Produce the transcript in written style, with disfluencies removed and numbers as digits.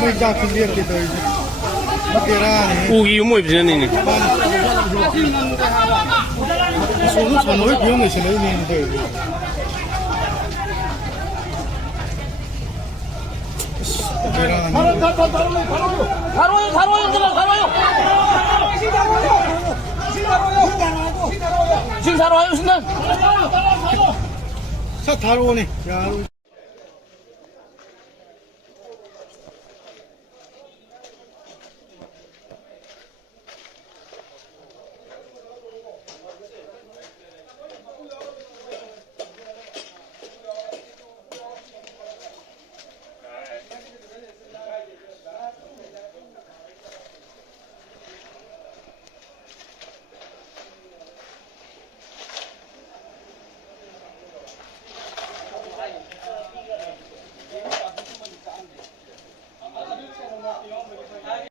ไม่จ้าคุณเรียกกี่ตัวมาเกล้าเนี่ย 우기 유모이 비전이니. สูงสุดน้อยเพียงไม่ใช่เลยนี่เด้อเกล้าเนี่ย 가로요 들어 가로요 지금 사러 와요 신난 차 타러 오네 야